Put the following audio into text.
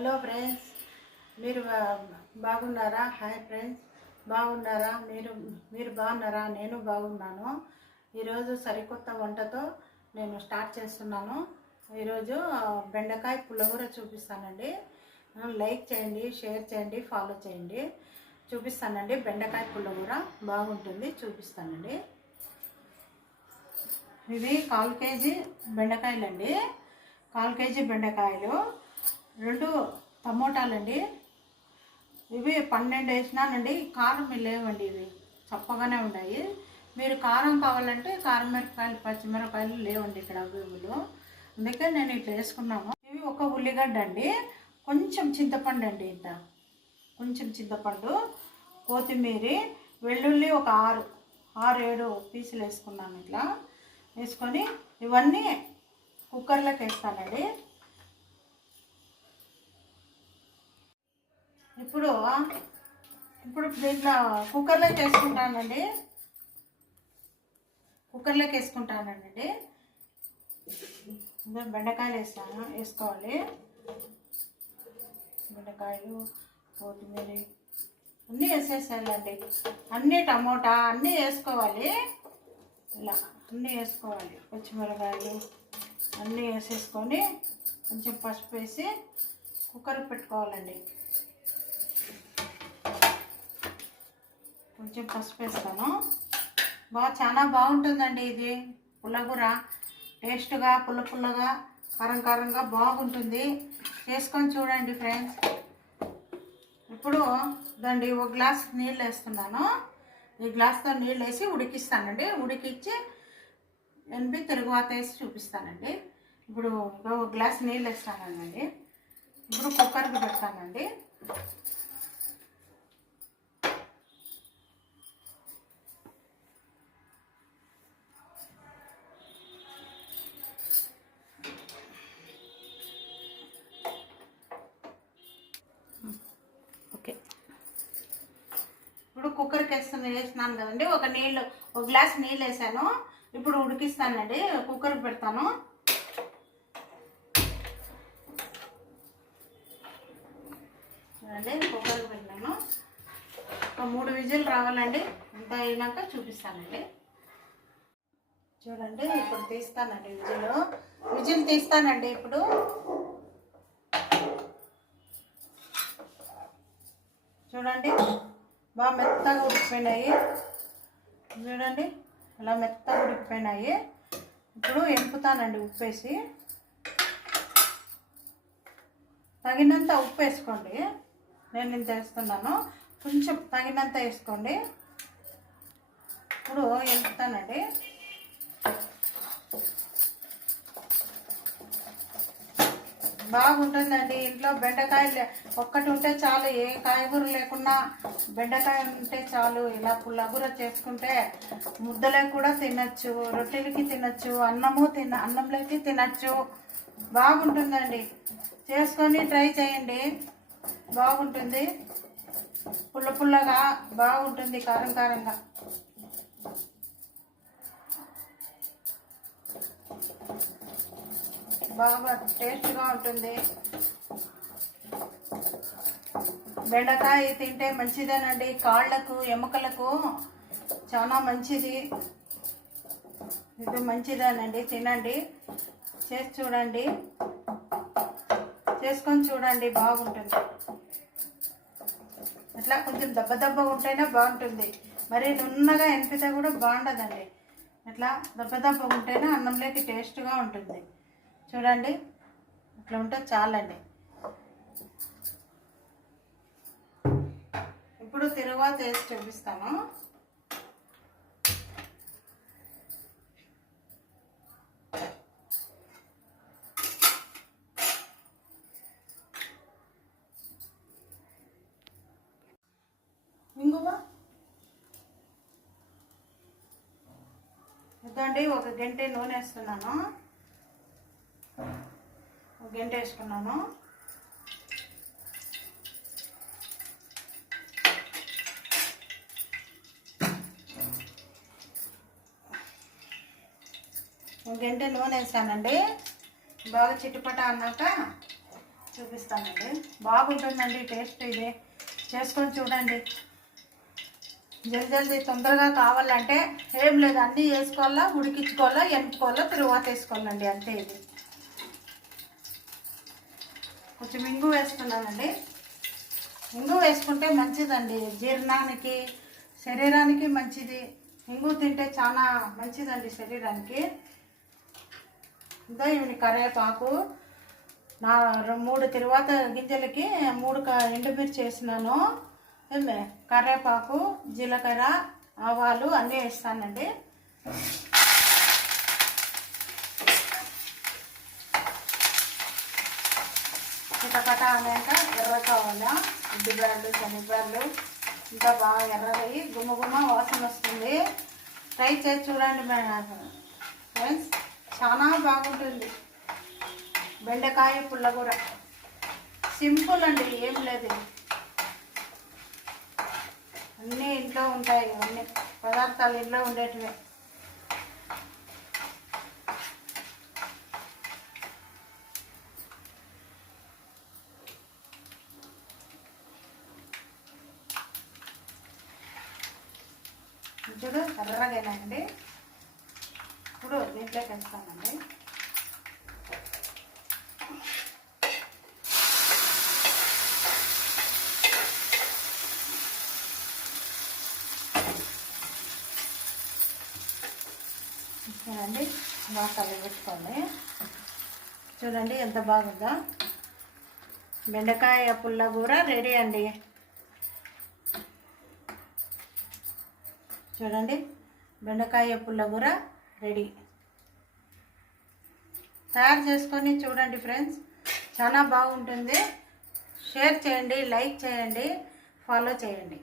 Hello friends మీరు బాగున్నారా? Hi friends బాగున్నారా? మీరు మీరు బాగున్నారా? నేను బాగున్నాను. ఈరోజు సరికొత్త వంటతో నేను స్టార్ట్ చేస్తున్నాను. ఈరోజు బెండకాయ పులగూర చూపిస్తానండి. లైక్ చేయండి షేర్ చేయండి ఫాలో చేయండి. చూపిస్తానండి బెండకాయ పులిహోర బాగుంటుంది చూపిస్తానండి. ఇది కాల్ కేజీ బెండకాయలండి. కాల్ కేజీ బెండకాయలు. రెండు టమోటాలండి. ఇవి పన్నెండు వేసినానండి. కారం లేవండి ఇవి. చప్పగానే ఉన్నాయి. మీరు కారం కావాలంటే కారం మిరపకాయలు పచ్చిమిరపకాయలు లేవండి ఇక్కడ అవైలబుల్. అందుకే నేను ఇట్లా వేసుకున్నాము. ఇవి ఒక ఉల్లిగడ్డ అండి కొంచెం చింతపండు అండి ఇంత. కొంచెం చింతపండు కొత్తిమీర వెల్లుల్లి ఒక ఆరు ఆరు ఏడు పీసులు వేసుకున్నాను ఇట్లా. వేసుకొని ఇవన్నీ కుక్కర్లోకి వేస్తానండి. ఇప్పుడు ఇప్పుడు దీంట్లో కుక్కర్లోకి వేసుకుంటానండి. కుక్కర్లోకి వేసుకుంటానండి. బెండకాయలు వేస్తాను వేసుకోవాలి. బెండకాయలు కొత్తిమీర అన్నీ వేసేసేయాలండి. అన్నీ టమోటా అన్నీ వేసుకోవాలి. ఇలా అన్నీ వేసుకోవాలి. పచ్చిమిరకాయలు అన్నీ వేసేసుకొని కొంచెం పసుపు వేసి కుక్కర్ పెట్టుకోవాలండి. కొంచెం పసుపు వేస్తాను. బాగా చాలా బాగుంటుందండి ఇది. పుల్లగూర టేస్ట్గా పుల్ల పుల్లగా కారం కారంగా బాగుంటుంది. చేసుకొని చూడండి ఫ్రెండ్స్. ఇప్పుడు దండి ఒక గ్లాస్ నీళ్ళు వేస్తున్నాను. ఈ గ్లాస్తో నీళ్ళు వేసి ఉడికిస్తానండి. ఉడికిచ్చి ఎనిమిది తిరుగువాత వేసి చూపిస్తానండి. ఇప్పుడు ఒక గ్లాస్ నీళ్ళు వేస్తానండి. ఇప్పుడు కుక్కర్కి పెడతానండి. ఇప్పుడు కుక్కర్కి వేస్తున్న వేస్తున్నాను కదండి. ఒక నీళ్ళు ఒక గ్లాస్ నీళ్ళు వేసాను. ఇప్పుడు ఉడికిస్తానండి. కుక్కర్కి పెడతాను. చూడండి కుక్కర్కి పెట్టాను. ఒక మూడు విజిల్ రావాలండి. ఇంత అయినాక చూపిస్తానండి. చూడండి ఇప్పుడు తీస్తానండి విజిల్. విజిల్ తీస్తానండి ఇప్పుడు. చూడండి. బాగా మెత్తగా ఉడికిపోయినాయి. చూడండి అలా మెత్తగా ఉడికిపోయినాయి. ఇప్పుడు ఎంపుతానండి ఉప్పు వేసి తగినంత ఉప్పు వేసుకోండి. నేను ఇంత వేస్తున్నాను కొంచెం తగినంత వేసుకోండి. ఇప్పుడు ఎంపుతానండి. బాగుంటుందండి. ఇంట్లో బెండకాయలు ఒక్కటి ఉంటే చాలు ఏ కాయగూర లేకున్నా బెండకాయ ఉంటే చాలు ఇలా పుల్లగూర చేసుకుంటే ముద్దలకు కూడా తినచ్చు రొట్టెలకి తినచ్చు అన్నము తిన అన్నంలోకి తినచ్చు. బాగుంటుందండి. చేసుకొని ట్రై చేయండి. బాగుంటుంది. పుల్ల పుల్లగా బాగుంటుంది కారం కారంగా. బాగా టేస్ట్గా ఉంటుంది. బెండకాయ తింటే మంచిదేనండి. కాళ్ళకు ఎముకలకు చాలా మంచిది. ఇది మంచిదేనండి. తినండి. చేసి చూడండి. చేసుకొని చూడండి. బాగుంటుంది. అట్లా కొంచెం దెబ్బ దెబ్బ ఉంటేనే బాగుంటుంది. మరి నున్నగా ఎనిపితే కూడా బాగుండదండి. అట్లా దెబ్బ దెబ్బ ఉంటేనే అన్నంలోకి టేస్ట్గా ఉంటుంది. చూడండి. అట్లా ఉంటే చాలండి. ఇప్పుడు తిరువాత వేసి చూపిస్తాను. ఇంగువ. ఇదండి ఒక గంట నూనె వేస్తున్నాను. గంట వేసుకున్నాను ఒక గంట నూనె వేసానండి. బాగా చిట్టుపట అన్నాక చూపిస్తానండి. బాగుంటుందండి టేస్ట్ ఇది. చేసుకొని చూడండి. జల్ది జల్దీ తొందరగా కావాలంటే ఏం లేదు అన్నీ వేసుకోవాలా ఉడికించుకోవాలా ఎనుకోవాలా తరువాత వేసుకోవాలండి అంతే ఇది. కొంచెం ఇంగు వేసుకున్నానండి. ఇంగు వేసుకుంటే మంచిదండి. జీర్ణానికి శరీరానికి మంచిది. ఇంగు తింటే చాలా మంచిదండి శరీరానికి. ఇదో ఇవి కరివేపాకు. నా మూడు తరువాత గింజలకి మూడు క- ఎండుమిర్చి వేసినాను. ఏమే కరివేపాకు జీలకర్ర ఆవాలు అన్నీ వేస్తానండి. చిటపట అనేక ఎర్ర కావాలా ఉద్దిబ్యాళ్ళు శనగబ్యాళ్ళు ఇంకా బాగా ఎర్రగయ్యి గుమ్మ గుమ్మ వాసన వస్తుంది. ట్రై చేసి చూడండి ఫ్రెండ్స్ చాలా బాగుంటుంది. బెండకాయ పుల్లగూర సింపుల్ అండి ఏం లేదు. అన్నీ ఇంట్లో ఉంటాయి అన్ని పదార్థాలు ఇంట్లో ఉండేటివే. చూడు ఎర్రగేనండి ఇప్పుడు దీంట్లోకి వేస్తానండి చూడండి బాగా కలిపెట్టుకోండి చూడండి ఎంత బాగుందో? బెండకాయ పుల్ల కూర రెడీ అండి. చూడండి. బెండకాయ పుల్లగూర రెడీ. తయారు చేసుకొని చూడండి ఫ్రెండ్స్. చాలా బాగుంటుంది. షేర్ చేయండి లైక్ చేయండి ఫాలో చేయండి.